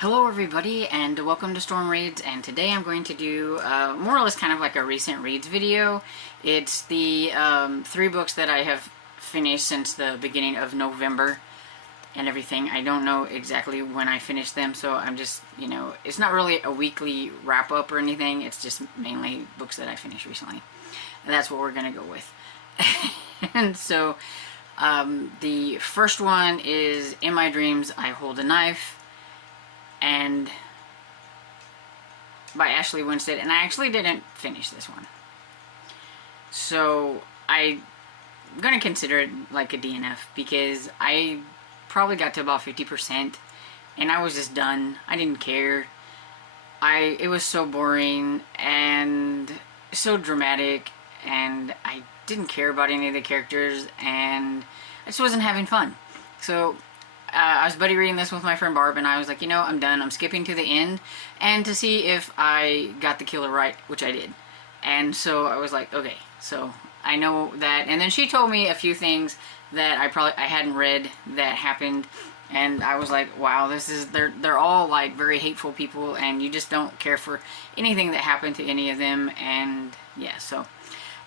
Hello everybody and welcome to Storm Reads, and today I'm going to do more or less kind of like a recent reads video. It's the 3 books that I have finished since the beginning of November and everything. I don't know exactly when I finished them, so I'm just, it's not really a weekly wrap up or anything. It's just mainly books that I finished recently. And that's what we're going to go with. And so the first one is In My Dreams I Hold a Knife, and by Ashley Winstead, and I actually didn't finish this one, so I'm gonna consider it like a DNF because I probably got to about 50% and I was just done. I didn't care. It was so boring and so dramatic, and I didn't care about any of the characters, and I just wasn't having fun. So I was buddy reading this with my friend Barb, and I was like, I'm done. I'm skipping to the end and to see if I got the killer right, which I did. And so I was like, okay, so I know that. And then she told me a few things that I hadn't read that happened, and I was like, wow, they're all like very hateful people, and you just don't care for anything that happened to any of them. And yeah, so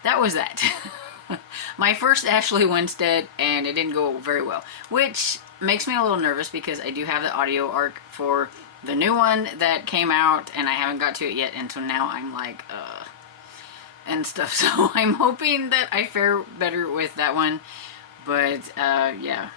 that was that. My first Ashley Winstead, and it didn't go very well, which makes me a little nervous because I do have the audio arc for the new one that came out, and I haven't got to it yet, and so now I'm like, and stuff. So I'm hoping that I fare better with that one. But yeah,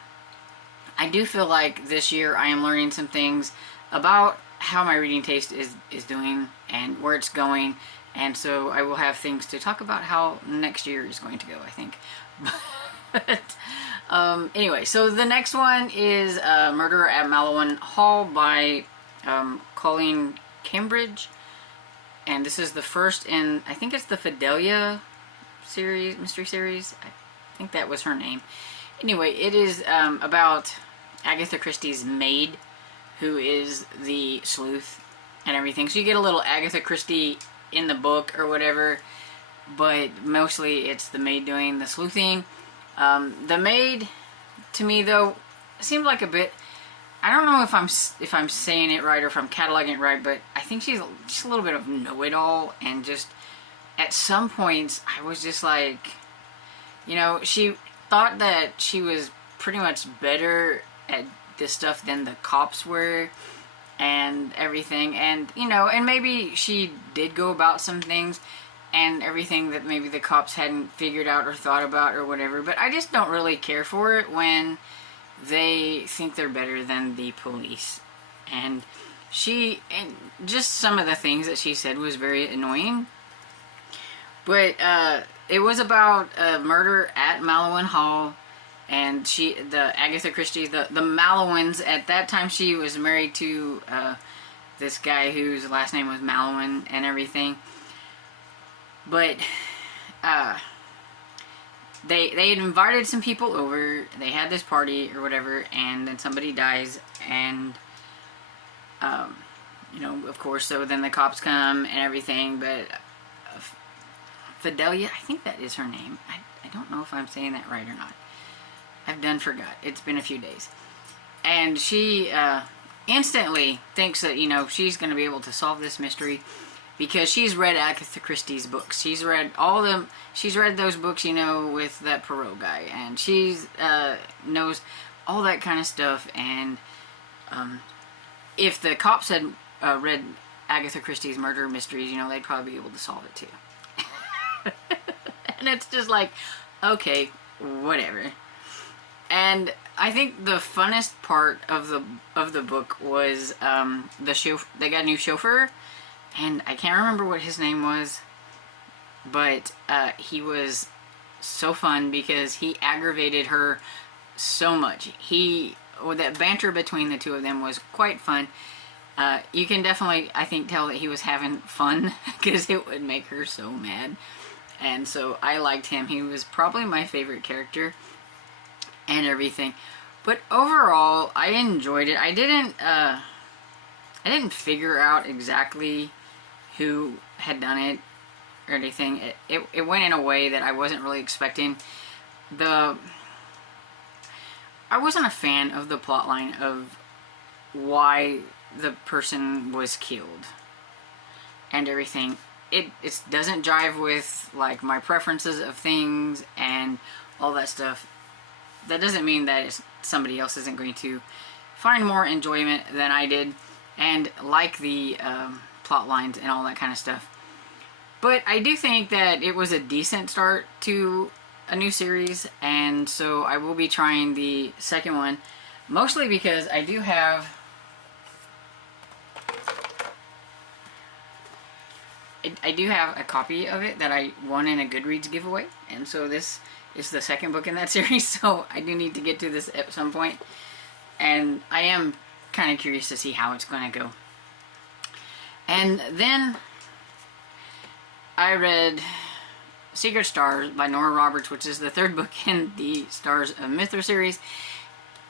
I do feel like this year I am learning some things about how my reading taste is doing and where it's going. And so I will have things to talk about how next year is going to go, I think. But anyway, so the next one is Murder at Malin Hall by Colleen Cambridge. And this is the first in, I think it's the Fidelia series, mystery series. I think that was her name. Anyway, it is about Agatha Christie's maid, who is the sleuth and everything. So you get a little Agatha Christie in the book or whatever, but mostly it's the maid doing the sleuthing. The maid, to me though, seemed like a bit, I don't know if I'm saying it right or if I'm cataloging it right, but I think she's just a little bit of know-it-all, and just at some points I was just like, she thought that she was pretty much better at this stuff than the cops were and everything, and and maybe she did go about some things and everything that maybe the cops hadn't figured out or thought about or whatever, but I just don't really care for it when they think they're better than the police. And just some of the things that she said was very annoying. But it was about a murder at Malin Hall, and the Agatha Christie, the Malowins, at that time she was married to this guy whose last name was Malin and everything. But they had invited some people over. They had this party or whatever, and then somebody dies, and of course, so then the cops come and everything. But Fidelia, I think that is her name. I don't know if I'm saying that right or not. I've done forgot. It's been a few days. And she instantly thinks that, she's going to be able to solve this mystery because she's read Agatha Christie's books. She's read all of them. She's read those books, with that Perot guy. And she's knows all that kind of stuff. And if the cops had read Agatha Christie's murder mysteries, they'd probably be able to solve it too. And it's just like, okay, whatever. And I think the funnest part of the book was they got a new chauffeur, and I can't remember what his name was, but he was so fun because he aggravated her so much. That banter between the two of them was quite fun. You can definitely, I think, tell that he was having fun because it would make her so mad. And so I liked him. He was probably my favorite character and everything. But overall, I enjoyed it. I didn't figure out exactly who had done it or anything. It went in a way that I wasn't really expecting. I wasn't a fan of the plotline of why the person was killed and everything. It doesn't jive with like my preferences of things and all that stuff. That doesn't mean that somebody else isn't going to find more enjoyment than I did and like the plot lines and all that kind of stuff. But I do think that it was a decent start to a new series, and so I will be trying the second one, mostly because I do have a copy of it that I won in a Goodreads giveaway, and so this is the second book in that series, so I do need to get to this at some point, and I am kind of curious to see how it's going to go. And then I read Secret Stars by Nora Roberts, which is the third book in the Stars of Mithra series,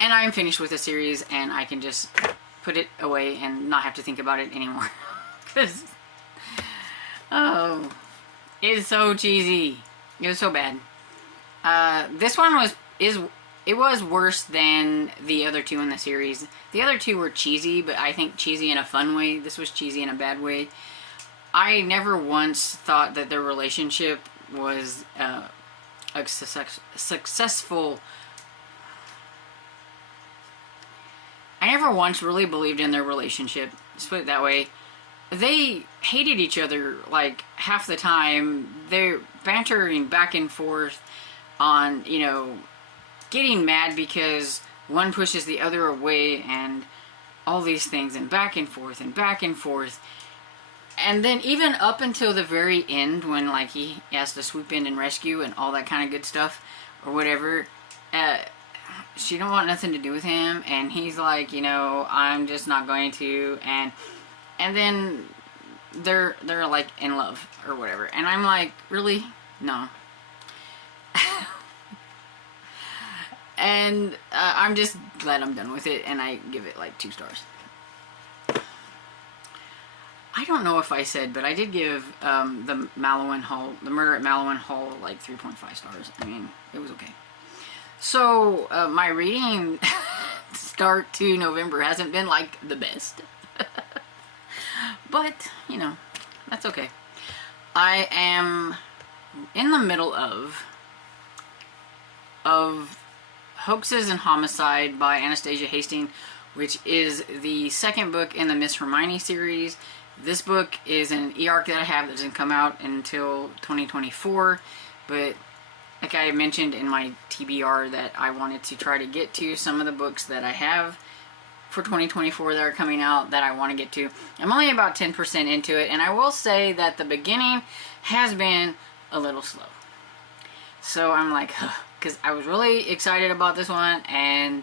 and I'm finished with the series, and I can just put it away and not have to think about it anymore. Because, oh, it's so cheesy. It was so bad. This one was worse than the other two in the series. The other two were cheesy, but I think cheesy in a fun way. This was cheesy in a bad way. I never once thought that their relationship was a successful. I never once really believed in their relationship. Let's put it that way. They hated each other like half the time. They're bantering back and forth on, you know, getting mad because one pushes the other away and all these things, and back and forth and back and forth. And then even up until the very end, when like he has to swoop in and rescue and all that kind of good stuff or whatever, she don't want nothing to do with him, and he's like, you know, I'm just not going to, and then they're like in love or whatever, and I'm like, really? No. And I'm just glad I'm done with it, and I give it like 2 stars. I don't know if I said, but I did give the Murder at Malin Hall, like 3.5 stars. I mean, it was okay. So my reading start to November hasn't been like the best, but you know, that's okay. I am in the middle of Hoaxes and Homicide by Anastasia Hastings, which is the second book in the Miss Hermione series. This book is an e-arc that I have that doesn't come out until 2024, but like I mentioned in my TBR that I wanted to try to get to some of the books that I have for 2024 that are coming out that I want to get to. I'm only about 10% into it, and I will say that the beginning has been a little slow. So I'm like, because I was really excited about this one, and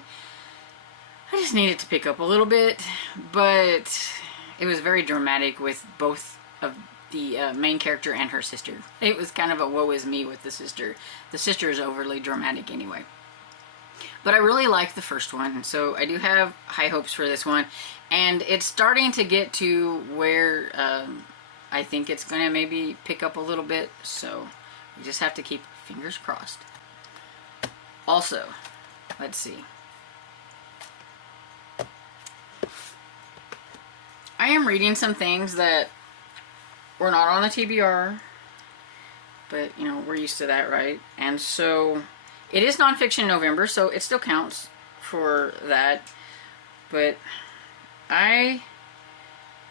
I just needed to pick up a little bit, but it was very dramatic with both of the main character and her sister. It was kind of a woe is me with the sister. The sister is overly dramatic anyway. But I really liked the first one, so I do have high hopes for this one. And it's starting to get to where I think it's going to maybe pick up a little bit, so we just have to keep fingers crossed. Also, let's see. I am reading some things that were not on the TBR, but you know, we're used to that, right? And so it is nonfiction November, so it still counts for that. But I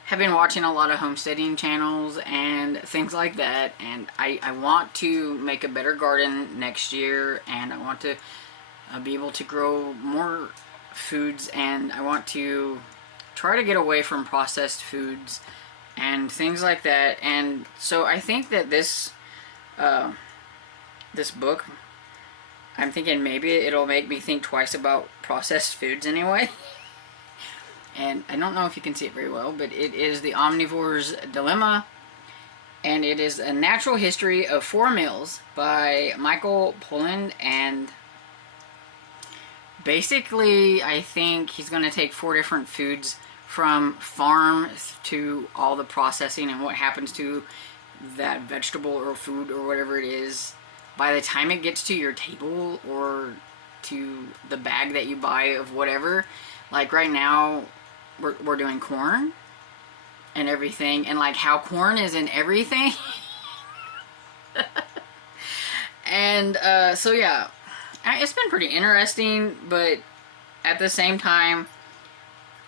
have been watching a lot of homesteading channels and things like that, and I want to make a better garden next year, and I want to be able to grow more foods, and I want to try to get away from processed foods and things like that. And so I think that this book, I'm thinking maybe it'll make me think twice about processed foods anyway. And I don't know if you can see it very well, but it is the Omnivores Dilemma, and it is a natural history of 4 meals by Michael Pollan. And basically I think he's going to take 4 different foods from farm to all the processing and what happens to that vegetable or food or whatever it is by the time it gets to your table or to the bag that you buy of whatever. Like right now, we're doing corn and everything, and like how corn is in everything. And so yeah, it's been pretty interesting, but at the same time,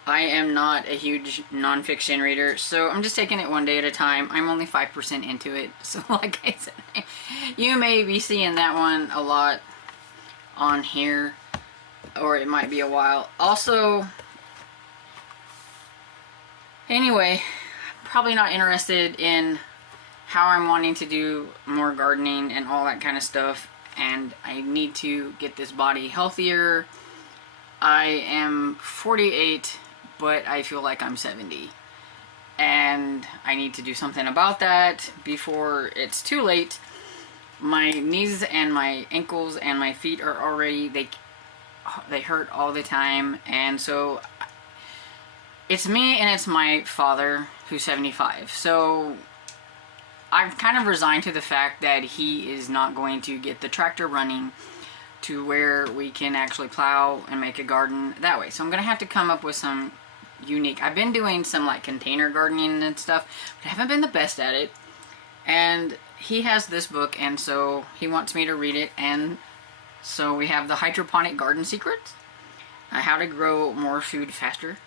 I am not a huge nonfiction reader, so I'm just taking it one day at a time. I'm only 5% into it, so like I said, you may be seeing that one a lot on here, or it might be a while. Also, anyway, probably not interested in how I'm wanting to do more gardening and all that kind of stuff, and I need to get this body healthier. I am 48, but I feel like I'm 70, and I need to do something about that before it's too late. My knees and my ankles and my feet are already, they hurt all the time, and so it's me and it's my father who's 75. So I've kind of resigned to the fact that he is not going to get the tractor running to where we can actually plow and make a garden that way. So I'm going to have to come up with some unique, I've been doing some like container gardening and stuff, but I haven't been the best at it. And he has this book, and so he wants me to read it, and so we have the Hydroponic Garden Secrets, How to Grow More Food Faster,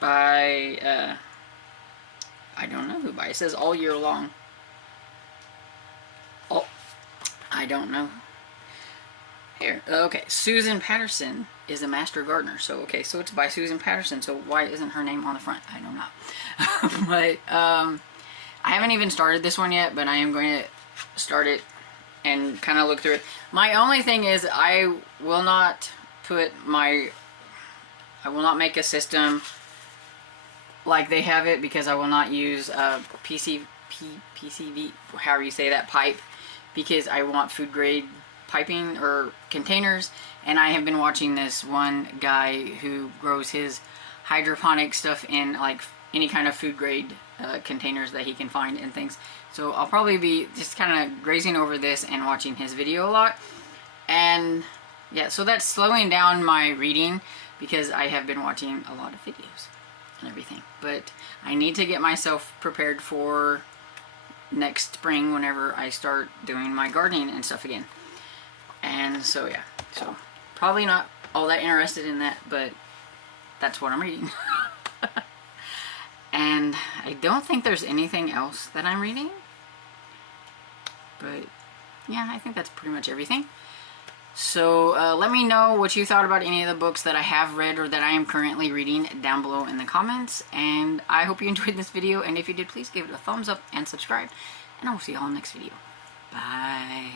by, I don't know who by, it says All Year Long. Oh, I don't know. Here, okay, Susan Patterson is a master gardener, so okay, so it's by Susan Patterson, so why isn't her name on the front? I don't know. But, I haven't even started this one yet, but I am going to start it and kind of look through it. My only thing is I will not make a system like they have it, because I will not use PCV, however you say that, pipe, because I want food grade piping or containers. And I have been watching this one guy who grows his hydroponic stuff in like any kind of food grade containers that he can find and things. So I'll probably be just kind of grazing over this and watching his video a lot. And yeah, so that's slowing down my reading because I have been watching a lot of videos and everything. But I need to get myself prepared for next spring whenever I start doing my gardening and stuff again. And so yeah, so probably not all that interested in that, but that's what I'm reading. And I don't think there's anything else that I'm reading, but yeah, I think that's pretty much everything. So let me know what you thought about any of the books that I have read or that I am currently reading down below in the comments. And I hope you enjoyed this video, and if you did, please give it a thumbs up and subscribe, and I will see you all in the next video. Bye.